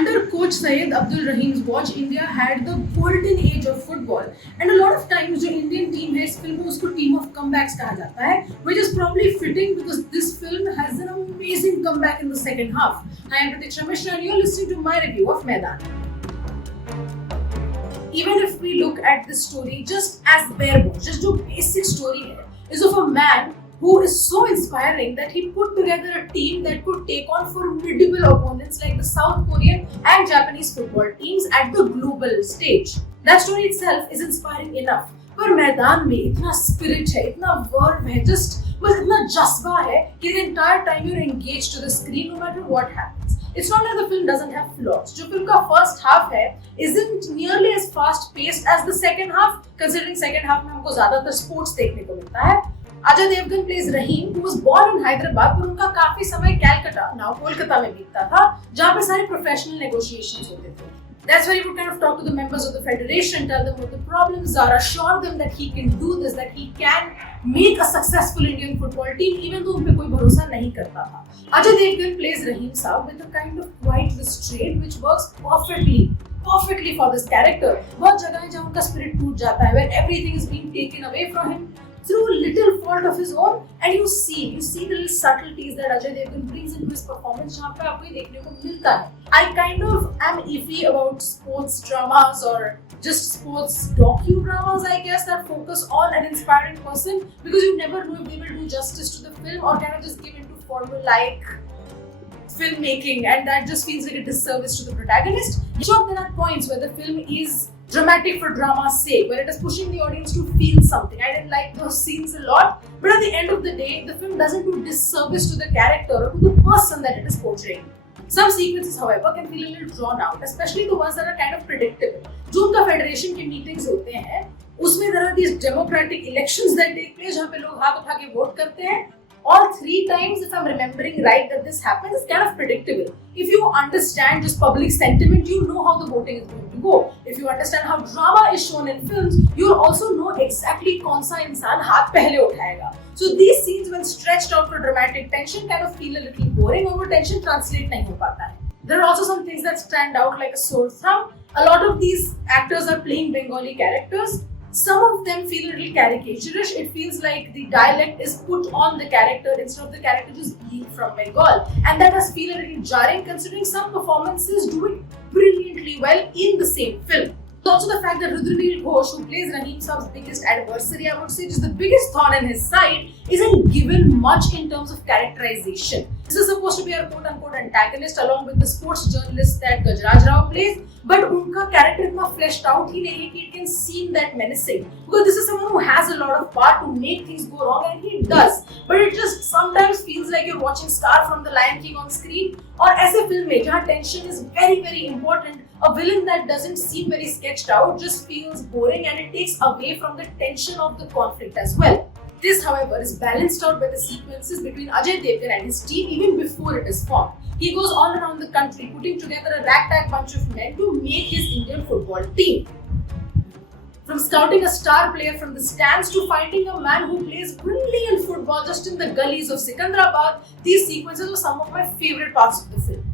Under coach Syed Abdul Rahim's watch, India had the golden age of football, and a lot of times जो Indian team है इस film में उसको team of comebacks कहा जाता है, which is probably fitting because this film has an amazing comeback in the second half. I am Pratiksha Mishra and you're listening to my review of Maidaan. Even if we look at this story just as bare bones, just जो basic story है, is of a man who is so inspiring that he put together a team that could take on formidable opponents like the South Korean and Japanese football teams at the global stage. That story itself is inspiring enough. पर मैदान में इतना spirit है, इतना verve है, बस इतना जज्बा है कि the entire time you're engaged to the screen no matter what happens. It's not like the film doesn't have flaws. जो फिल्म का first half है isn't nearly as fast paced as the second half, considering second half में हमको ज्यादातर sports देखने को मिलता है. Ajay Devgn plays Rahim, who was born in Hyderabad, पर उनका काफी समय कैलकाटा, नाउ कोलकाता में बीतता था, जहाँ पर सारे professional negotiations होते थे. That's where he would kind of talk to the members of the federation, tell them what the problems are, assure them that he can do this, that he can make a successful Indian football team, even though उन पे कोई भरोसा नहीं करता था. Ajay Devgn plays Rahim साहब with a kind of quiet restraint which works perfectly for this character. बहुत जगह है जहाँ उनका spirit टूट जाता है, where everything is being taken away from him through little fault of his own, and you see the little subtleties that Ajay Devgn brings into his performance जहाँ पे आपको ये देखने को मिलता है. I kind of am iffy about sports dramas or just sports docu-dramas, I guess, that focus on an inspiring person, because you never know if they will do justice to the film or kind of just give into formulaic filmmaking, and that just feels like a disservice to the protagonist. Sure, there are points where the film is dramatic for drama's sake, where it is pushing the audience to feel something. I didn't like those scenes a lot, but at the end of the day, the film doesn't do disservice to the character or to the person that it is portraying. Some sequences, however, can feel a little drawn out, especially the ones that are kind of predictable. जो उनका federation के meetings होते हैं, उसमें there are these democratic elections that take place, जहाँ पे लोग हाथ उठा के वोट करते हैं. All 3 times, if I'm remembering right, that this happens, is kind of predictable. If you understand just public sentiment, you know how the voting is going to go. If you understand how drama is shown in films, you'll also know exactly कौन सा इंसान हाथ पहले उठाएगा. So these scenes, when stretched out for dramatic tension, kind of feel a little boring, और वो tension translate नहीं हो पाता है. There are also some things that stand out like a sore thumb. A lot of these actors are playing Bengali characters. Some of them feel a little caricaturish. It feels like the dialect is put on the character instead of the character just being from Bengal. And that does feel a little jarring, considering some performances do it brilliantly well in the same film. Also the fact that Rudranil Ghosh, who plays Rahim Saab's biggest adversary, I would say just the biggest thorn in his side, isn't given much in terms of characterization. This is supposed to be a quote-unquote antagonist along with the sports journalist that Gajraj Rao plays, but उनका character इतना fleshed out ही नहीं है कि it can seem that menacing. Because this is someone who has a lot of power to make things go wrong, and he does. But it just sometimes feels like you're watching Scar from The Lion King on screen, और ऐसे film में जहाँ tension is very important, a villain that doesn't seem very sketched out just feels boring, and it takes away from the tension of the conflict as well. This, however, is balanced out by the sequences between Ajay Devgn and his team even before it is formed. He goes all around the country putting together a ragtag bunch of men to make his Indian football team. From scouting a star player from the stands to finding a man who plays brilliant football just in the gullies of Sikandrabad, these sequences were some of my favorite parts of the film.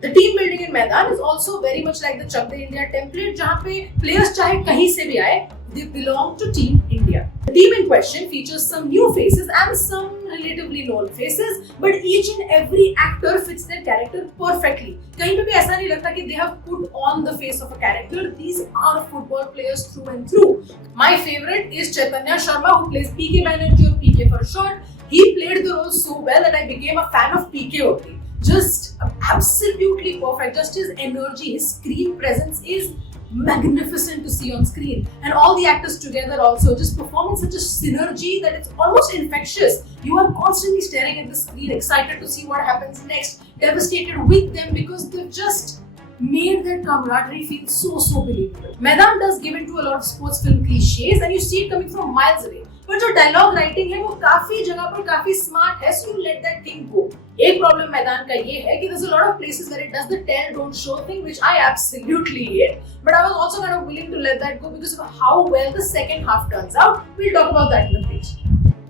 The team building in Maidaan is also very much like the Chak De India template, जहाँ पे players चाहे कहीं से भी आए, they belong to Team India. The team in question features some new faces and some relatively known faces, but each and every actor fits their character perfectly. कहीं पे भी ऐसा नहीं लगता कि they have put on the face of a character. These are football players through and through. My favorite is Chaitanya Sharma, who plays PK Banerjee or PK for short. He played the role so well that I became a fan of PK only. Just absolutely perfect. Just his energy, his screen presence is magnificent to see on screen, and all the actors together also just perform in such a synergy that it's almost infectious. You are constantly staring at the screen, excited to see what happens next, devastated with them because they've just made that camaraderie feel so believable. Maidaan does give into a lot of sports film cliches, and you see it coming from miles away. पर जो dialogue writing है वो काफी जगह पर काफी smart है, so you let that thing go. एक प्रॉब्लम मैदान का ये है कि there's a lot of places where it does the tell don't show thing, which I absolutely hate. But I was also kind of willing to let that go because of how well the second half turns out. We'll talk about that in the page.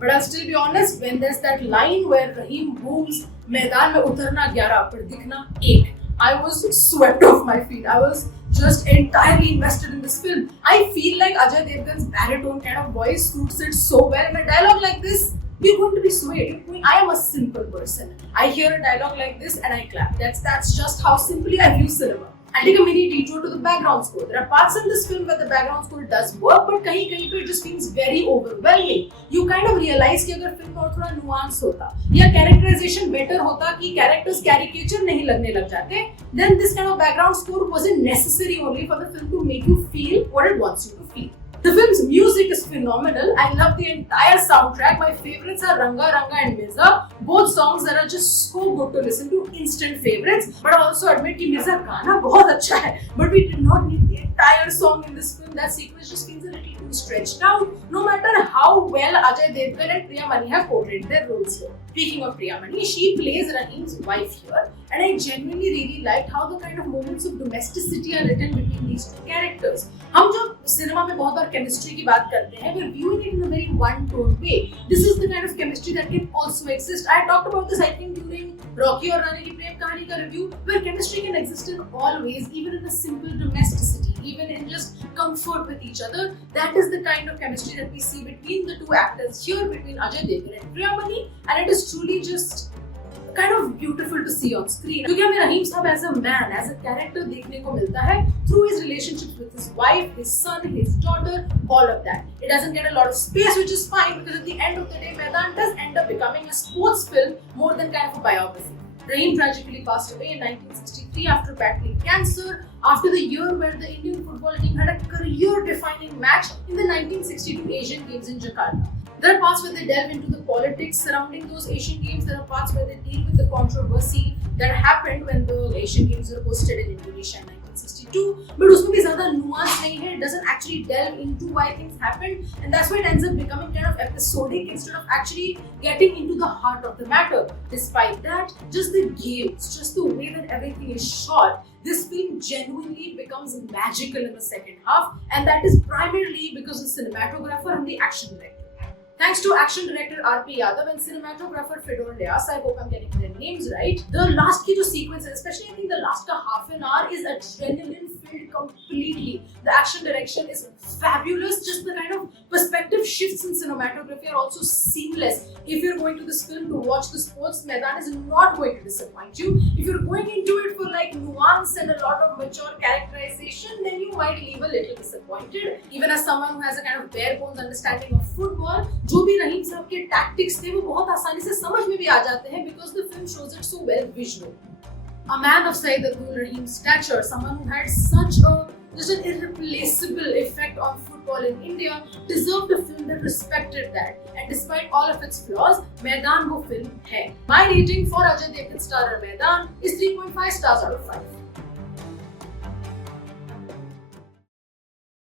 But I'll still be honest, when there's that line where Rahim booms, मैदान में उतरना 11 पर दिखना 1, I was swept off my feet. I was just entirely invested in this film. I feel like Ajay Devgn's baritone kind of voice suits it so well. In a dialogue like this, you're going to be swayed. I am a simple person. I hear a dialogue like this and I clap. That's just how simply I view cinema. I'll take a mini detour to the background score. There are parts in this film where the background score does work, but kahin pe it just feels very overwhelming. You kind of realize कि अगर film और थोड़ा nuance होता, या characterization better होता कि characters caricature नहीं लगने लग जाते, then this kind of background score wasn't necessary only for the film to make you feel what it wants you to feel. The film's music is phenomenal. I love the entire soundtrack. My favorites are Ranga Ranga and Mirza. Both songs that are just so good to listen to, instant favorites. But I also admit कि Mirza गाना बहुत अच्छा है. But we did not need the entire song in this film. That sequence just feels a little too stretched out. No matter how well Ajay Devgn and Priyamani have portrayed their roles here. Speaking of Priyamani, she plays Rahim's wife here, and I genuinely really liked how the kind of moments of domesticity are written between these two characters. हम जब cinema में बहुत बार chemistry की बात करते हैं, we're viewing it in a very one-tone way. This is the kind of chemistry that can also exist. I talked about this, I think, during Rocky और रानी की प्रेम कहानी का review, where chemistry can exist in all ways, even in a simple domesticity, even in just comfort with each other. That is the kind of chemistry that we see between the two actors here, between Ajay Devgn and Priyamani, and it is truly just kind of beautiful to see on screen. क्योंकि हमें रहीम साहब as a man, as a character देखने को मिलता है through his relationships with his wife, his son, his daughter, all of that. It doesn't get a lot of space, which is fine, because at the end of the day, Maidaan does end up becoming a sports film more than kind of a biography. Rahim tragically passed away in 1963 after battling cancer, after the year where the Indian football team had a career-defining match in the 1962 Asian Games in Jakarta. There are parts where they delve into the politics surrounding those Asian Games. There are parts where they deal with the controversy that happened when the Asian Games were hosted in Indonesia in 1962. But उसमें भी ज़्यादा nuance नहीं है. It doesn't actually delve into why things happened, and that's why it ends up becoming kind of episodic instead of actually getting into the heart of the matter. Despite that, just the games, just the way that everything is shot, this film genuinely becomes magical in the second half, and that is primarily because of the cinematographer and the action director. Thanks to action director R.P. Yadav and cinematographer Fedor Leas, I hope I'm getting their names right. The last key to sequence, especially I think the last half an hour, is adrenaline filled completely. The action direction is fabulous. Just the kind of perspective shifts in cinematography are also seamless. If you're going to this film to watch the sports, Maidaan is not going to disappoint you. If you're going into it for like nuance and a lot of mature characterization, then you might leave a little disappointed. Even as someone who has a kind of bare bones understanding of football, जो भी रहीम साहब के tactics थे वो बहुत आसानी से समझ में भी आ जाते हैं because the film shows it so well visually. A man of Saeed Abdul Rahim's stature, someone who had such just an irreplaceable effect on football in India, deserved a film that respected that. And despite all of its flaws, Maidaan वो film है. My rating for Ajay Devgn starrer Maidaan is 3.5 stars out of 5.